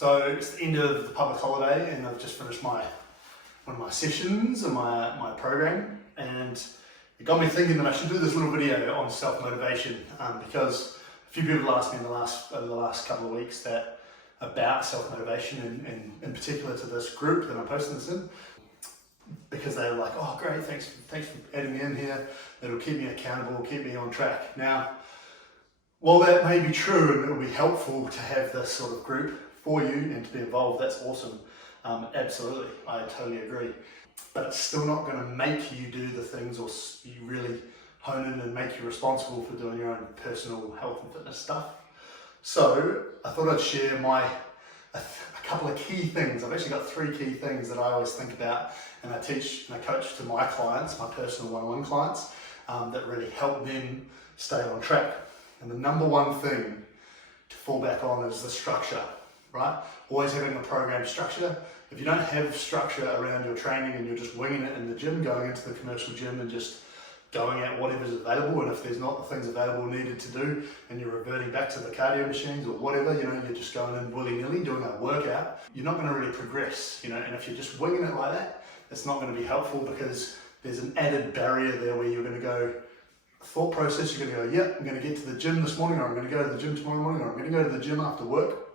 So it's the end of the public holiday and I've just finished one of my sessions and my program, and it got me thinking that I should do this little video on self-motivation because a few people asked me over the last couple of weeks about self-motivation and in particular to this group that I'm posting this in, because they were like, oh great, thanks for adding me in here, it'll keep me accountable, keep me on track. Now, while that may be true and it will be helpful to have this sort of group for you and to be involved, that's awesome. Absolutely, I totally agree. But it's still not going to make you do the things or you really hone in and make you responsible for doing your own personal health and fitness stuff. So I thought I'd share a couple of key things. I've actually got 3 key things that I always think about and I teach and I coach to my clients, my personal one-on-one clients, that really help them stay on track. And the number one thing to fall back on is the structure, right? Always having a program structure. If you don't have structure around your training and you're just winging it in the gym, going into the commercial gym and just going at whatever's available, and if there's not the things available needed to do and you're reverting back to the cardio machines or whatever, you're just going in willy-nilly doing a workout, you're not going to really progress, and if you're just winging it like that, it's not going to be helpful because there's an added barrier there where you're going to go, thought process, you're going to go, yep, I'm going to get to the gym this morning, or I'm going to go to the gym tomorrow morning, or I'm going to go to the gym after work.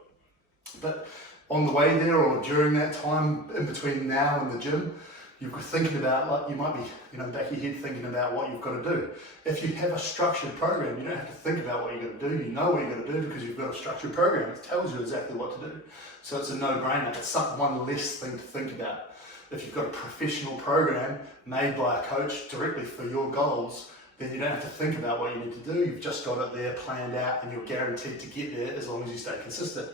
But on the way there or during that time in between now and the gym, you're thinking about, like, you might be, back of your head thinking about what you've got to do. If you have a structured program, you don't have to think about what you're going to do. You know what you're going to do because you've got a structured program. It tells you exactly what to do. So it's a no-brainer. It's one less thing to think about. If you've got a professional program made by a coach directly for your goals, then you don't have to think about what you need to do. You've just got it there planned out and you're guaranteed to get there as long as you stay consistent.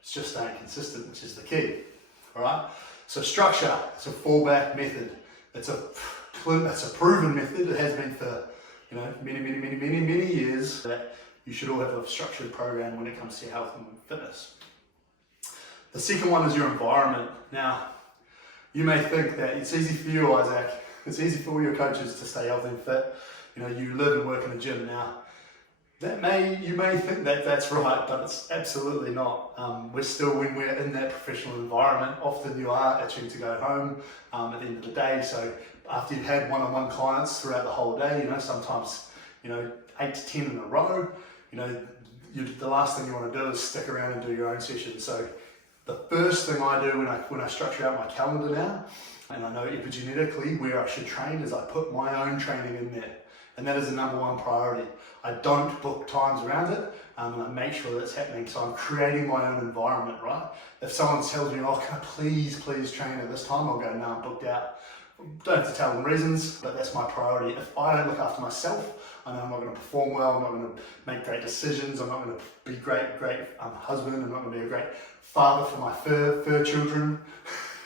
It's just staying consistent, which is the key, all right? So structure, it's a fallback method. It's a proven method. It has been for many years that you should all have a structured program when it comes to your health and fitness. The second one is your environment. Now, you may think that it's easy for you, Isaac. It's easy for all your coaches to stay healthy and fit. You live and work in a gym now. You may think that that's right, but it's absolutely not. We're still, when we're in that professional environment, often you are itching to go home at the end of the day. So after you've had one-on-one clients throughout the whole day, sometimes 8 to 10 in a row, the last thing you want to do is stick around and do your own session. So the first thing I do when I structure out my calendar now, and I know epigenetically where I should train, is I put my own training in there. And that is the number one priority. I don't book times around it, and I make sure that it's happening. So I'm creating my own environment, right? If someone tells me, oh, can I please train at this time? I'll go, no, I'm booked out. Don't have to tell them reasons, but that's my priority. If I don't look after myself, I know I'm not going to perform well, I'm not going to make great decisions, I'm not going to be great husband, I'm not going to be a great father for my fur children.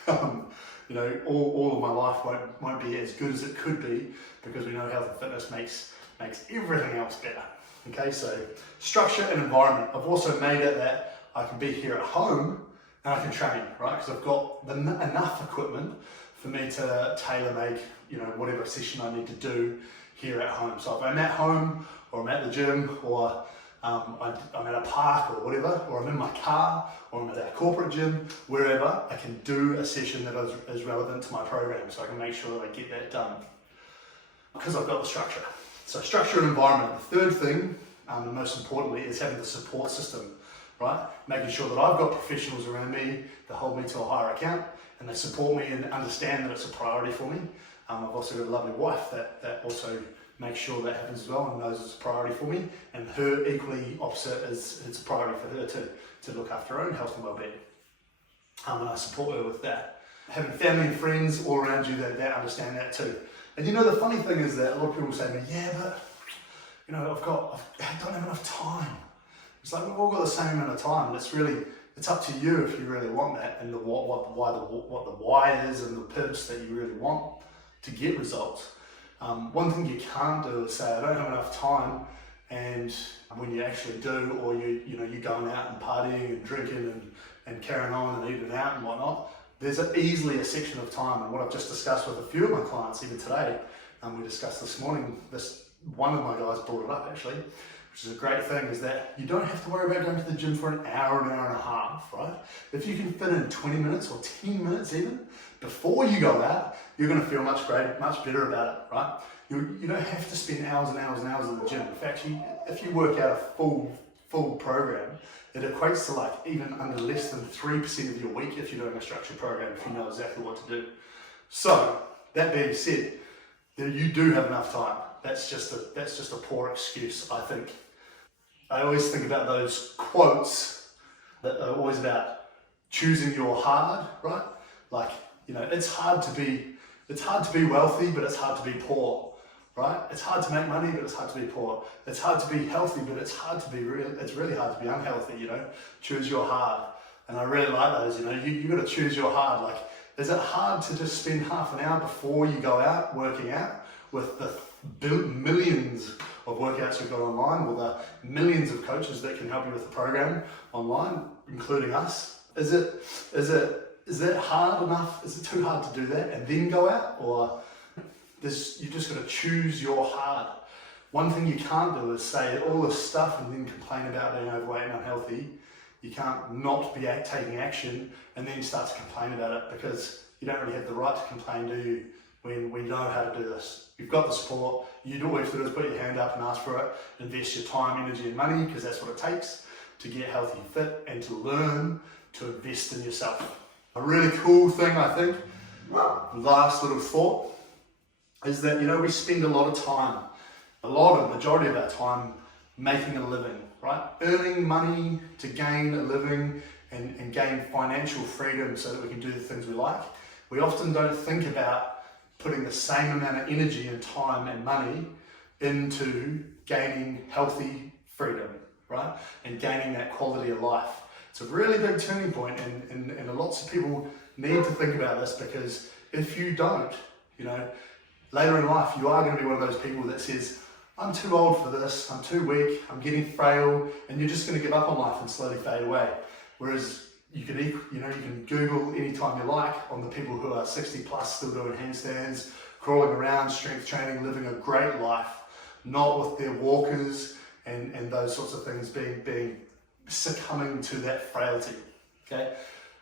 All of my life won't be as good as it could be because we know health and fitness makes everything else better. Okay, so structure and environment. I've also made it that I can be here at home and I can train, right? Because I've got enough equipment for me to tailor make, whatever session I need to do here at home. So if I'm at home or I'm at the gym or I'm at a park or whatever, or I'm in my car, or I'm at our corporate gym, wherever, I can do a session that is relevant to my program, so I can make sure that I get that done because I've got the structure. So structure and environment. The third thing, and most importantly, is having the support system, right? Making sure that I've got professionals around me that hold me to a higher account and they support me and understand that it's a priority for me. I've also got a lovely wife that also make sure that happens as well and knows it's a priority for me, and her equally opposite is it's a priority for her to look after her own health and well-being, and I support her with that. Having family and friends all around you that understand that too. And the funny thing is that a lot of people say to me, yeah, but I don't have enough time. It's like we've all got the same amount of time, and it's up to you if you really want that, and what the why is and the purpose that you really want to get results. One thing you can't do is say, I don't have enough time, and when you actually do, or you're going out and partying and drinking and carrying on and eating out and whatnot, there's easily a section of time. And what I've just discussed with a few of my clients even today, we discussed this morning, one of my guys brought it up actually, which is a great thing, is that you don't have to worry about going to the gym for an hour and a half, right? If you can fit in 20 minutes or 10 minutes even before you go out, you're going to feel much better about it, right? You don't have to spend hours and hours and hours in the gym. In fact, if you work out a full program, it equates to like even under less than 3% of your week if you're doing a structured program, if you know exactly what to do. So, that being said, you do have enough time. That's just a poor excuse, I think. I always think about those quotes that are always about choosing your hard, right? Like, it's hard to be wealthy, but it's hard to be poor, right? It's hard to make money, but it's hard to be poor. It's hard to be healthy, but it's really hard to be unhealthy, Choose your hard. And I really like those, you got to choose your hard. Like, is it hard to just spend half an hour before you go out working out with the millions of workouts you've got online, or the millions of coaches that can help you with the program online, including us? Is that hard enough? Is it too hard to do that and then go out? Or you just got to choose your hard. One thing you can't do is say all this stuff and then complain about being overweight and unhealthy. You can't not be taking action and then start to complain about it, because you don't really have the right to complain, do you, when we know how to do this. You've got the support. All you have to do is put your hand up and ask for it, invest your time, energy and money, because that's what it takes to get healthy and fit and to learn to invest in yourself. A really cool thing, I think, last little thought, is that, we spend a lot of time, majority of our time making a living, right? Earning money to gain a living and gain financial freedom so that we can do the things we like. We often don't think about putting the same amount of energy and time and money into gaining healthy freedom, right? And gaining that quality of life. It's a really big turning point, and lots of people need to think about this, because if you don't, later in life, you are going to be one of those people that says, I'm too old for this, I'm too weak, I'm getting frail, and you're just going to give up on life and slowly fade away. Whereas you can Google anytime you like on the people who are 60 plus still doing handstands, crawling around, strength training, living a great life, not with their walkers and those sorts of things succumbing to that frailty. Okay,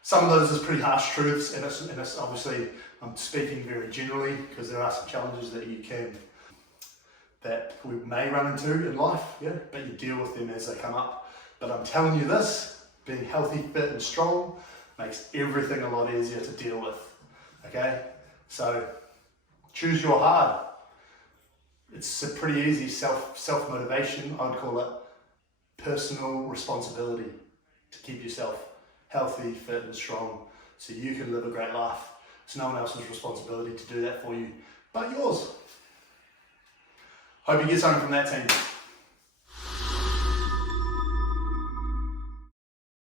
some of those is pretty harsh truths, and it's obviously, I'm speaking very generally, because there are some challenges that we may run into in life, but you deal with them as they come up. But I'm telling you this, being healthy, fit and strong makes everything a lot easier to deal with, okay? So choose your hard. It's a pretty easy self-motivation. I would call it personal responsibility to keep yourself healthy, fit and strong so you can live a great life. It's no one else's responsibility to do that for you but yours. Hope you get something from that, team.